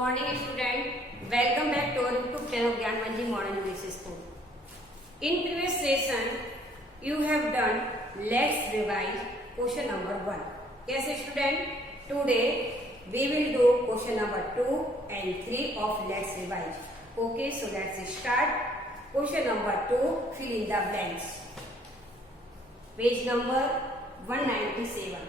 morning student. Welcome back to our YouTube channel Gyan Manji Modern English School. In previous session you have done let's revise question number 1. Yes student, today we will do question number 2 and 3 of let's revise. Okay, so let's start. Question number 2, fill in the blanks. Page number 197.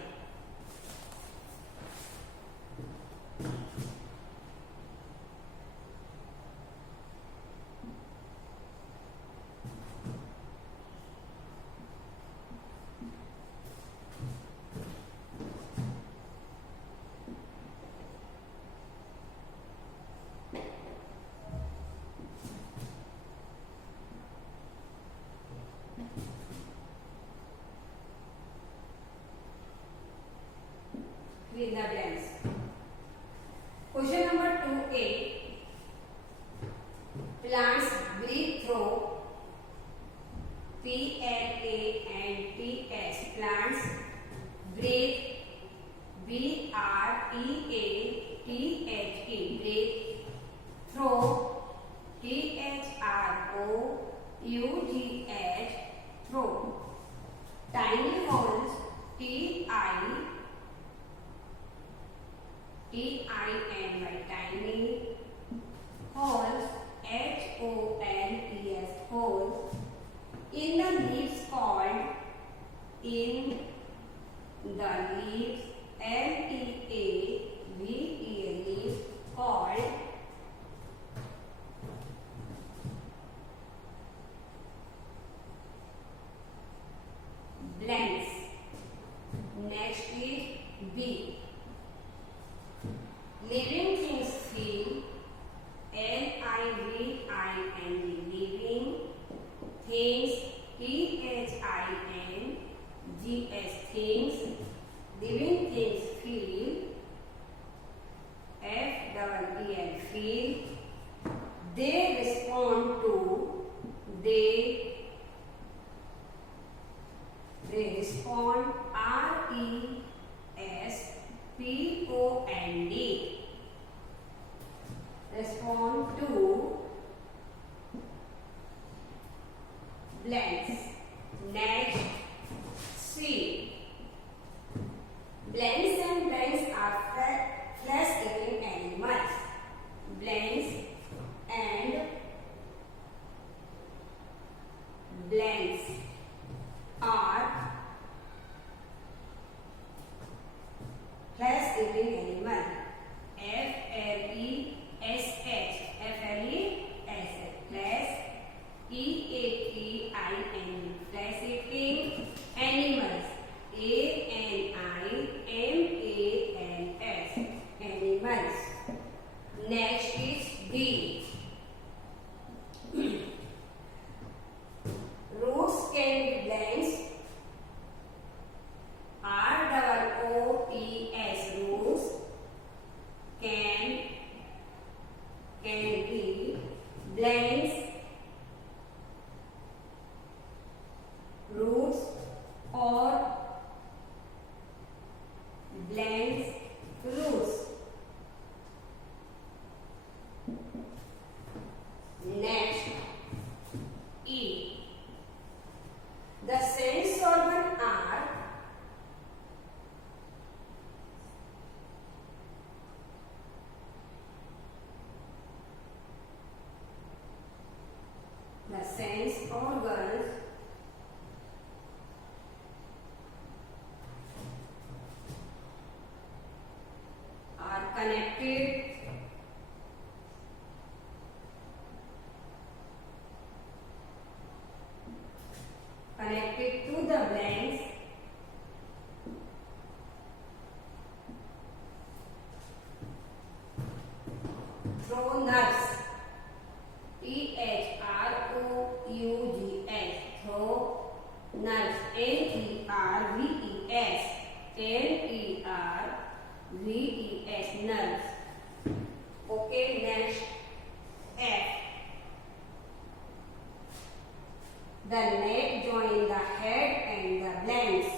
Fill in the blanks. Question number 2a. Plants breathe through PLA and TS. Plants breathe BREATHE. Breathe through THROUGH. Through. Tiny holes TINY. Tiny holes HOLES. Holes in the leaves called in the leaves LEAVE. Leaves called blanks. Next is B. Living things feel LIVING. Living things THINGS. Things. Living things feel FEEL. Feel. They respond to. They respond RESPOND. Respond to blanks. Next, C. Blanks and blanks are flesh-eating animals. Blanks and blanks are flesh-eating animal. FLESH. Flesh. EATING. Flesh-eating animals. ANIMALS. Animals. Next is D. Roots can be blanks. ROOTS. Roots can be blanks. Roots or blanks. Roots. Next, E. The sense organs are connected to the blanks through nerves. THROUGH. Through nerves. NERVES. Nerves. Okay, next, F. The neck join the head and the blanks.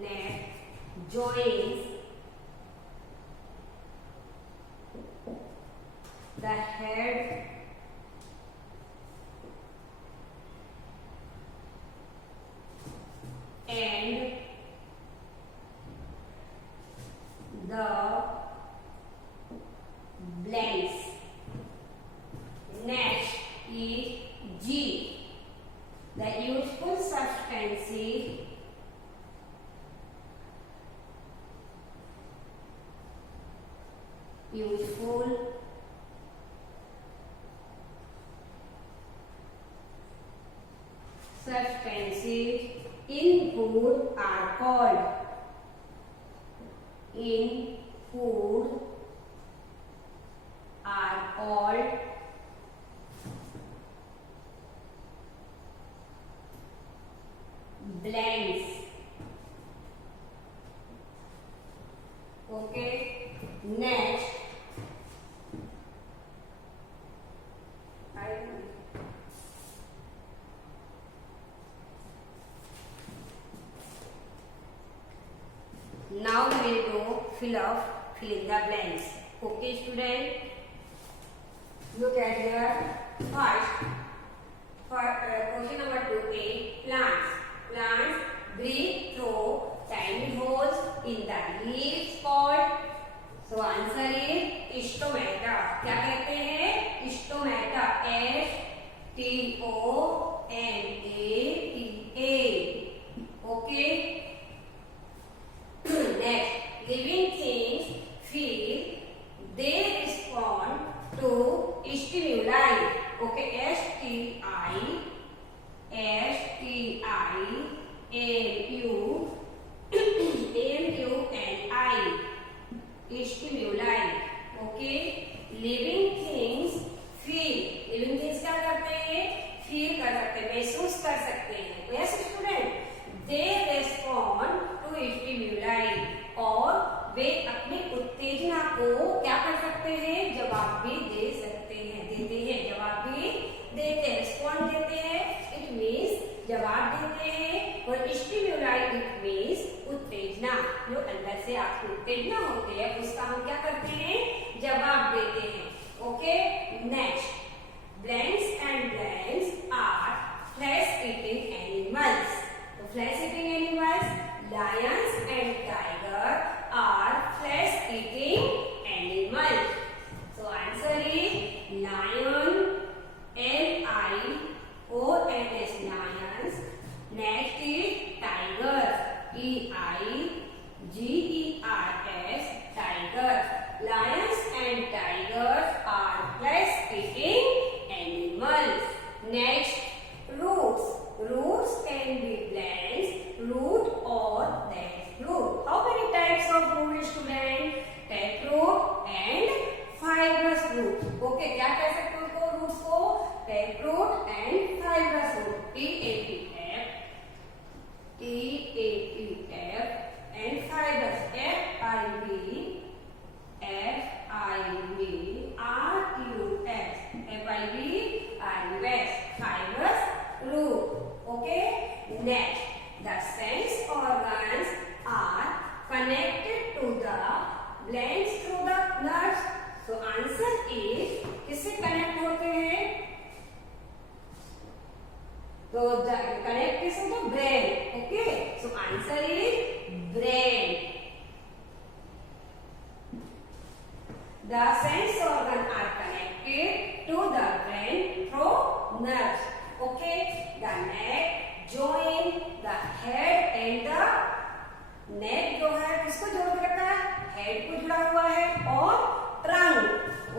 Neck joins the head and the blends. Next is G. The useful substances in food are called blends. Okay. Next, now we will go fill in the blanks. Okay, student. Look at here. First, question number 2a, plants. Plants breathe through tiny holes in the leaves called. So answer is stomata. क्या कहते हैं? Stomata. STOMATA. Okay. Next, living things feel, they respond to stimuli. Okay, stimuli. Okay, living things feel. Living things क्या करते हैं? Feel कर सकते हैं, महसूस कर सकते हैं. Yes, student. They respond to stimuli. और वे अपनी उत्तेजना को क्या कर सकते हैं? जवाब भी दे सकते हैं, देते हैं, जवाब भी देते हैं. रिस्पॉन्ड देते हैं, इट मीन्स जवाब देते हैं. और स्टिम्युलाई इट मीन्स उत्तेजना. जो अंदर से आपकी उत्तेजना होती है उसका हम क्या करते हैं? जवाब देते हैं. Okay. Next, blanks and blanks are flesh eating animals. तो flesh eating animals, lions and tiger are flesh eating animals. So answer is lion, LIONS, lions. Next is tigers, TIGERS, tigers. Lions and tigers are flesh eating animals. Next, roots. Roots can be blends, root or taproot. How many types of root, student? Taproot and fibrous root. Okay, क्या कह सकते हो इसको? Roots को taproot and fibrous root. TAPF and fibrous. FIBRUS. Fibrous root. Okay. Next, the sense organs are connected to the glands through the nerves. So answer is, किससे connect होते हैं? तो कनेक्ट किससे? तो brain. Okay. So answer is brain. The sense organs are connected to the brain through nerves. Okay. The neck join the head and the neck जो है किसको जोड़ के रखा है? हेड को जुड़ा हुआ है. और trunk.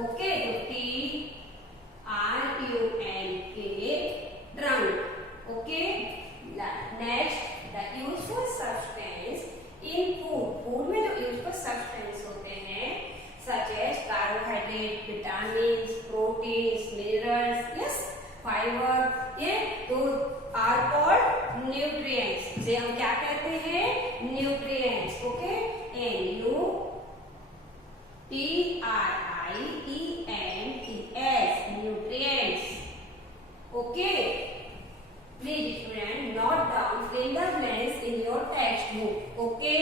Okay. TRUNK, trunk. Okay. Next, the useful substance in food. Food में जो यूजफुल सब्सटेंस होते हैं such as carbohydrate, vitamin, proteins, minerals, yes, fibre, ये तो आर कॉल्ड न्यूट्रिएंट्स. जिसे हम क्या कहते हैं? Nutrients. Okay. NUTRIENTS, nutrients. Okay. Please student note down fill the blanks in your textbook. Okay.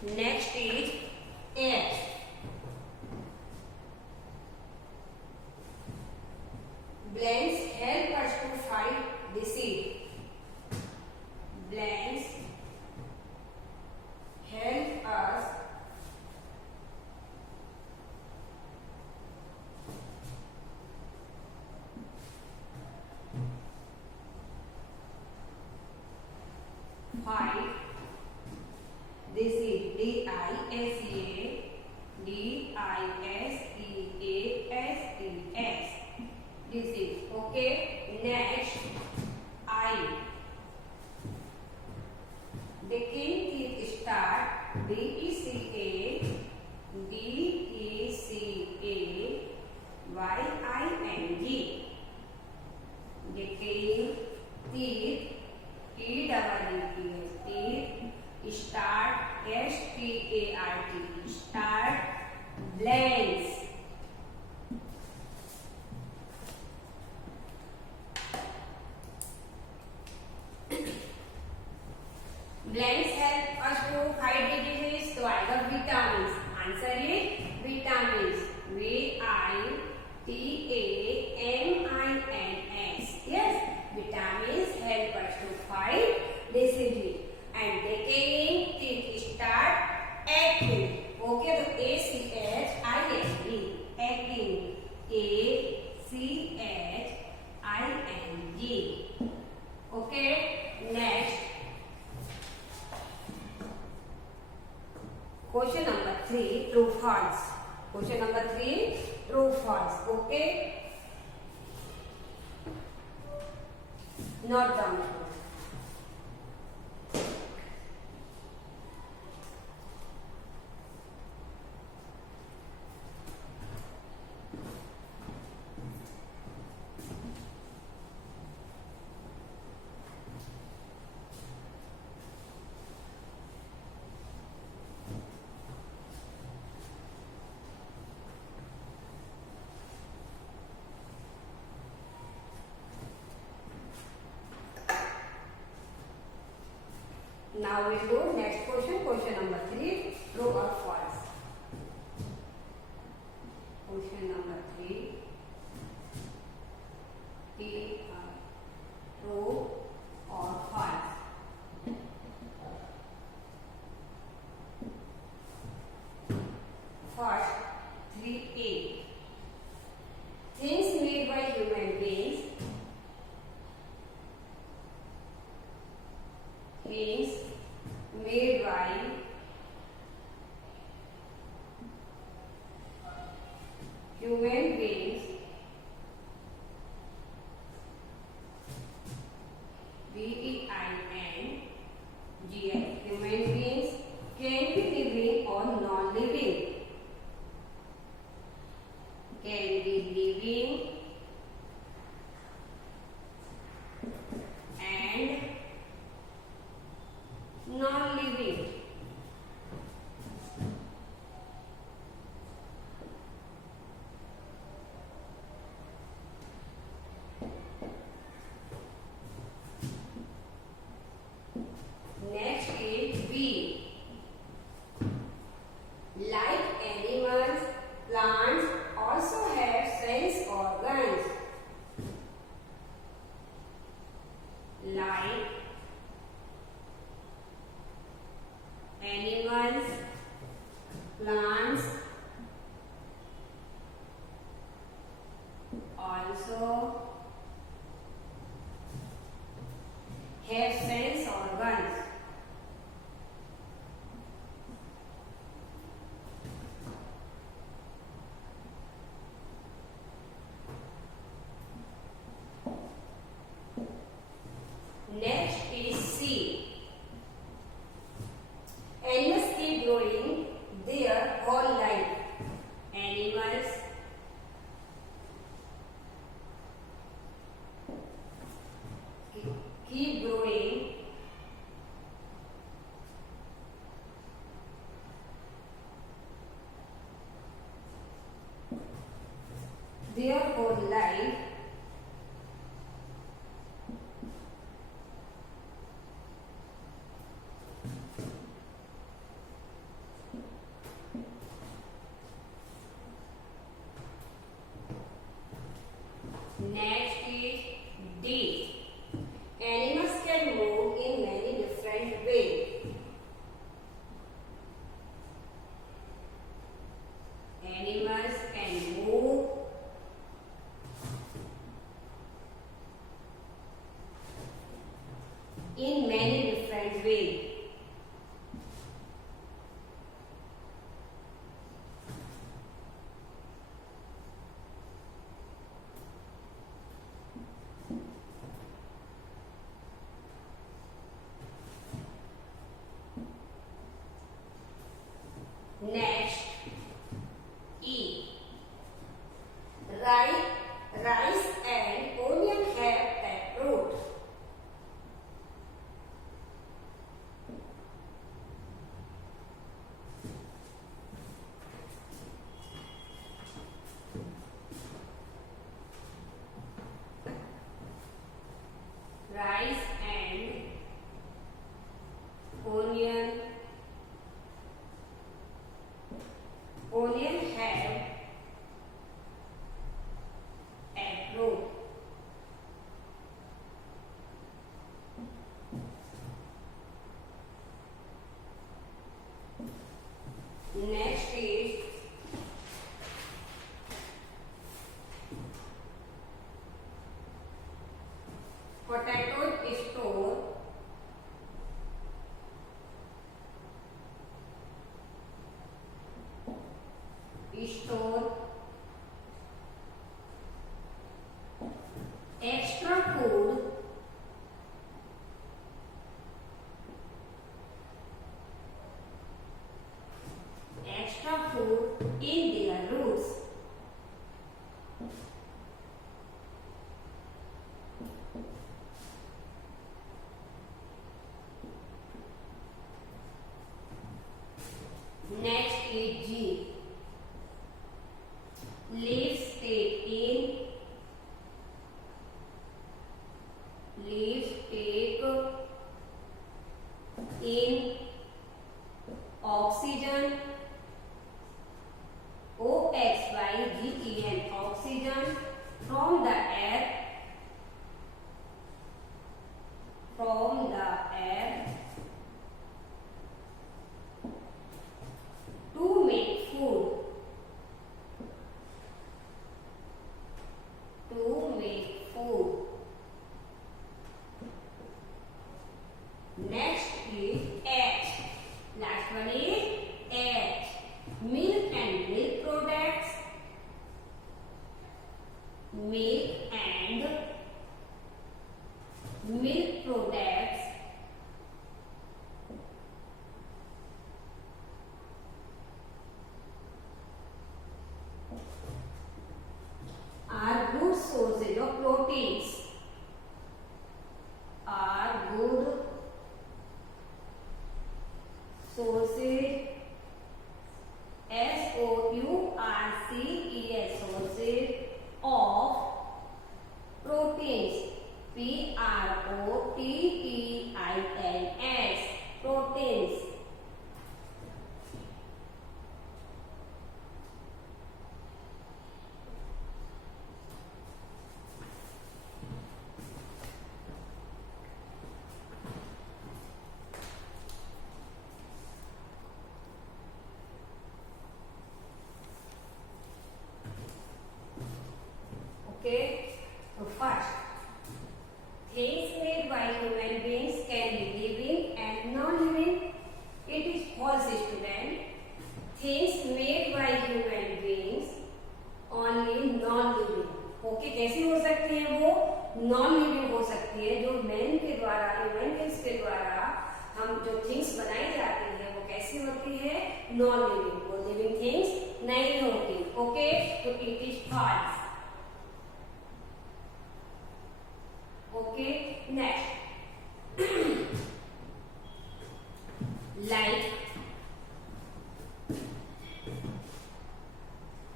Next is H. Blanks help us to fight disease. Blanks help us fight disease. D-I-S-E-A, D-I-S-E-A-S-E-S, disease. Okay. Next, I. The king teeth start B-E-C-A, D-E-C-A-Y-I-N-G. The king teeth, T-E-E-T-H, teeth start S-T-A-R-T, start blanks. Blanks help us to fight the disease. So I got vitamins. Answer is vitamins. V-I-T-A-M-I-N-S. Yes, vitamins help us to fight disease. And decaying teeth start acting. Okay, so A-C-H-I-N-G. Acting. A-C-H-I-N-G. Okay, next. Question number 3, true false. Question number 3, true false. Okay. Note down. Now we go next question, question number 3, true or false. Question number 3, true or false. First, 3A. Things made by human beings. Things made by human beings, B-E-I-N-G-S, human beings can be living or non-living, can be living and non-living. Next is B. Like animals, plants also have sense organs. Like animals, plants also have sense organs. Next is C. Animals keep growing their whole life. Animals keep growing their whole life Next is D. Animals can move in many different ways. Animals can move in many different ways. Next, E. Rice and onion have taproot. Rice and onion have taproot. Next is potatoes store extra food in their roots. Next is G. Leaves take in oxygen, oxygen, oxygen from the air to make food. Next is H. Last one is H. Milk and milk products. Are good sources of proteins. Are good sources, sources, sources of proteins, proteins, proteins. Okay, so first, things made by human beings can be living and non-living. It is false, student. Things made by human beings only non-living. Okay, कैसी हो सकती है वो? Non-living हो सकती है, जो man के द्वारा, ह्यूमन बींग्स के द्वारा हम जो थिंग्स बनाई जाती है वो कैसी होती है? Non-living. वो लिविंग थिंग्स नहीं होती. ओके, तो it is false. Okay, next.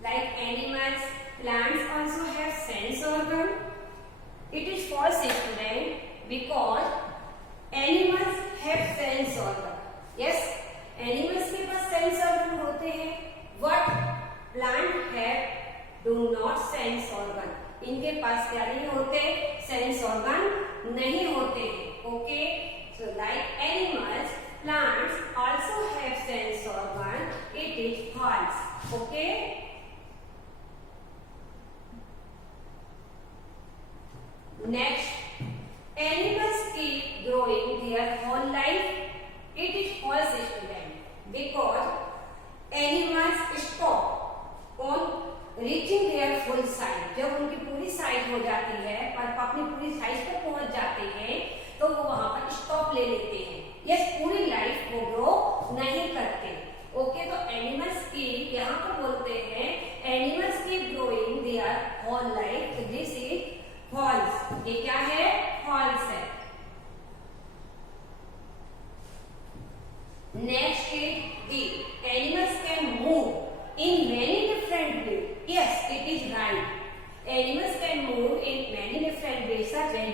Like animals, plants also have sense organ. It is false, student, because animals have sense organ. Yes, animals के पास sense organ होते हैं. पास क्या नहीं होते, सेंस ऑर्गन नहीं होते। Okay, so like animals, plants also have sense organ, it is false. Okay, next, animals keep growing their whole life, it is false student, because animals stop on reaching their full size, जब उनकी पूरी size हो जाती है और अपनी पूरी size पर पहुंच जाते हैं तो वो वहां पर स्टॉप ले लेते हैं। यस, पूरी लाइफ वो ग्रो नहीं करते। ओके, तो एनिमल्स की यहाँ पर बोलते हैं एनिमल्स की growing their whole life, this is false. ये क्या है, फॉल्स है। Next is D, animals can move in many different way, yes it is right, animals can move in many different way such as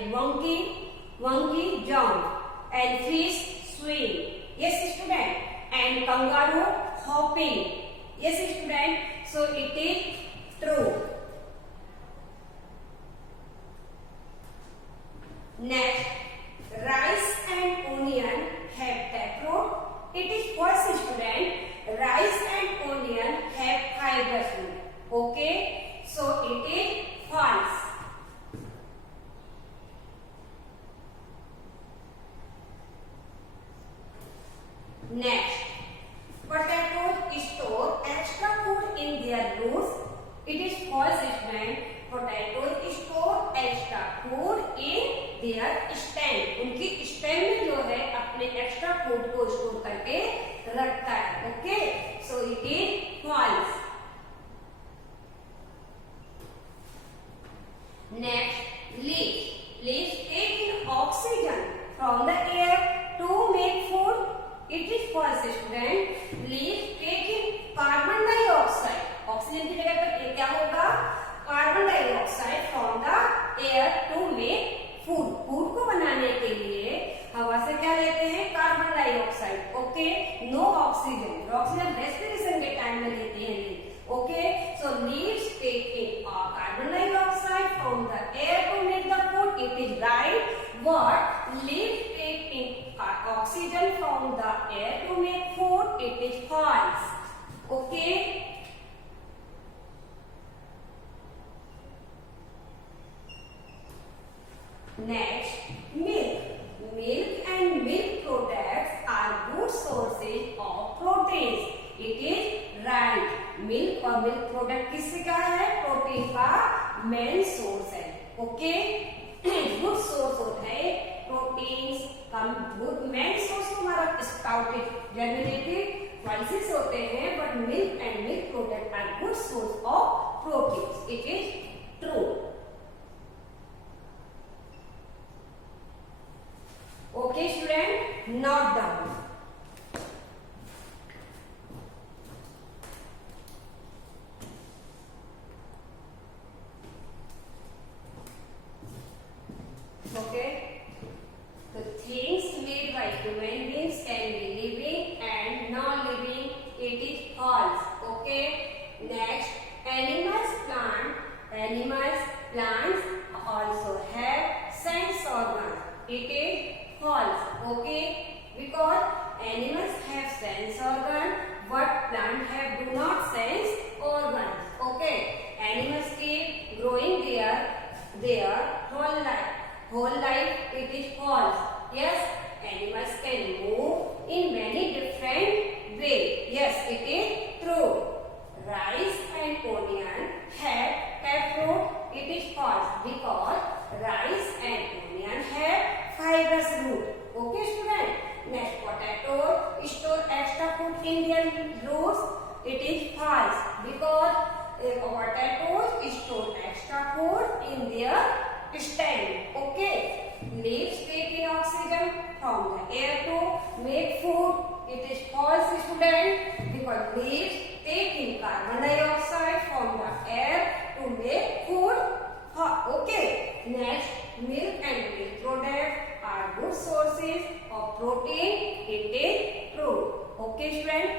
monkey jump and fish swim, yes student, and kangaroo hopping, yes student, so it is true. Next, rice and onion have taproot, it is false student, rice and onion have fibrous root. Okay, so it is false. Next, potatoes store extra food in their roots, it is false student, potatoes store extra food in their stem, उनकी stem में जो है अपने extra food को store करके रखता है। Okay, so it is false. Next, leaves take in oxygen from the air to make food, it is false student, leaves take in carbon dioxide, oxygen की जगह पर क्या होगा, carbon dioxide from the air to make food, food को बनाने के लिए हवा से क्या लेते हैं, carbon dioxide. Okay, no oxygen, oxygen respiration के टाइम में लेते हैं। Okay, so leaves take in carbon dioxide from the air to make the food, it is right, but leaves take in oxygen from the air to make food, it is false. Okay, next, milk and milk products are good sources of proteins, it is right, milk और milk product किससे क्या है, protein का main source है। Okay, good source होता है proteins का, good main source हमारा स्प्राउटेड जर्मिनेटेड पल्सेस होते हैं, but milk and milk product are good source of proteins, it is true. Okay student, note down. Okay, the things made by human beings can be living and non-living, it is false. Okay, next, plants also have sense organs, it is false. Okay, because animals have sense organ but plants have do not sense organs. Okay, animals keep growing their whole life, it is false. Yes, animals can move in many different ways, yes it is true. Rice and onion have taproot, it is false, because rice and onion have fibrous root. Okay student, next, potatoes store extra food in their roots, it is false, because potatoes store extra food in their stem. Okay, leaves take in oxygen from the air to make food, it is false student, because leaves take in carbon dioxide from the air to make food. Okay, next, milk and milk products are good sources of protein, it is true. Okay student,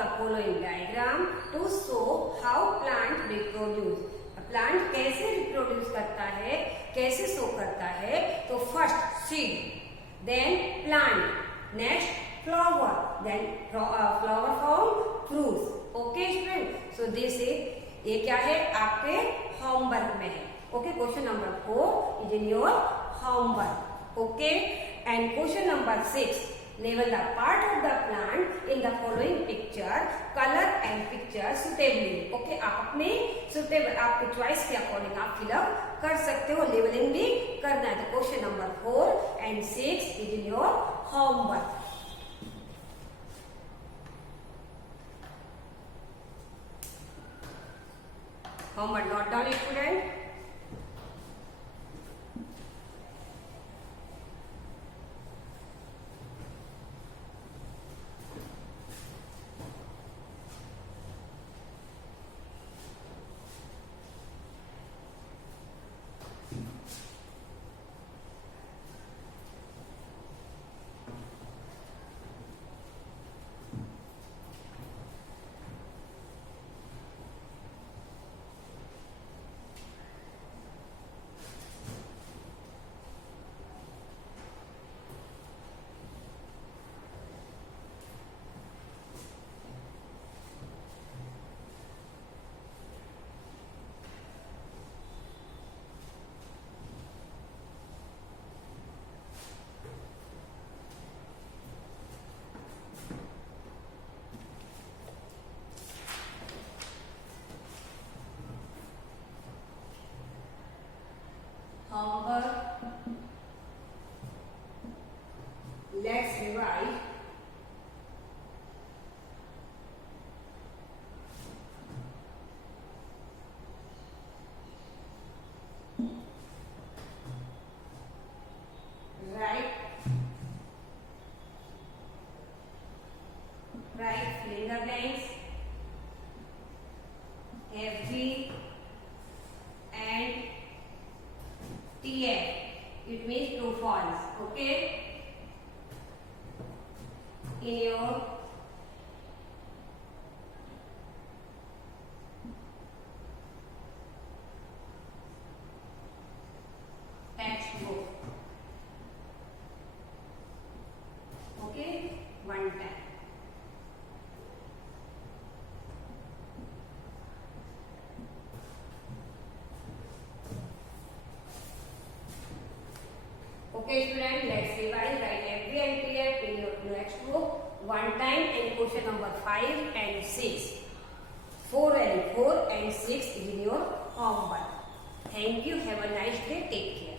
the following diagram to show how plant reproduce. Plant कैसे reproduce करता है, कैसे show करता है? तो first seed, then plant, next flower, then flower form fruits. Okay student, so this is, ये क्या है आपके होमवर्क में है. Okay, question number 4 is in your homework. Okay, and question number 6, label the part of the plant in the following picture, color and picture suitably. Okay, आप अपने suitable, आपके choice के अकॉर्डिंग आप फिलअप कर सकते हो, लेबलिंग भी करना है. तो question number 4 and 6 is in your homework. Homework not done, student. Homework. Let's revise. Write finger blanks, FG and TF. It means true false. Okay. In your textbook. Okay, one time. Okay, student, let's revise. Write every and TF in your textbook one time, and question number 5 and 6. 4 and 6 is in your homework. Thank you. Have a nice day. Take care.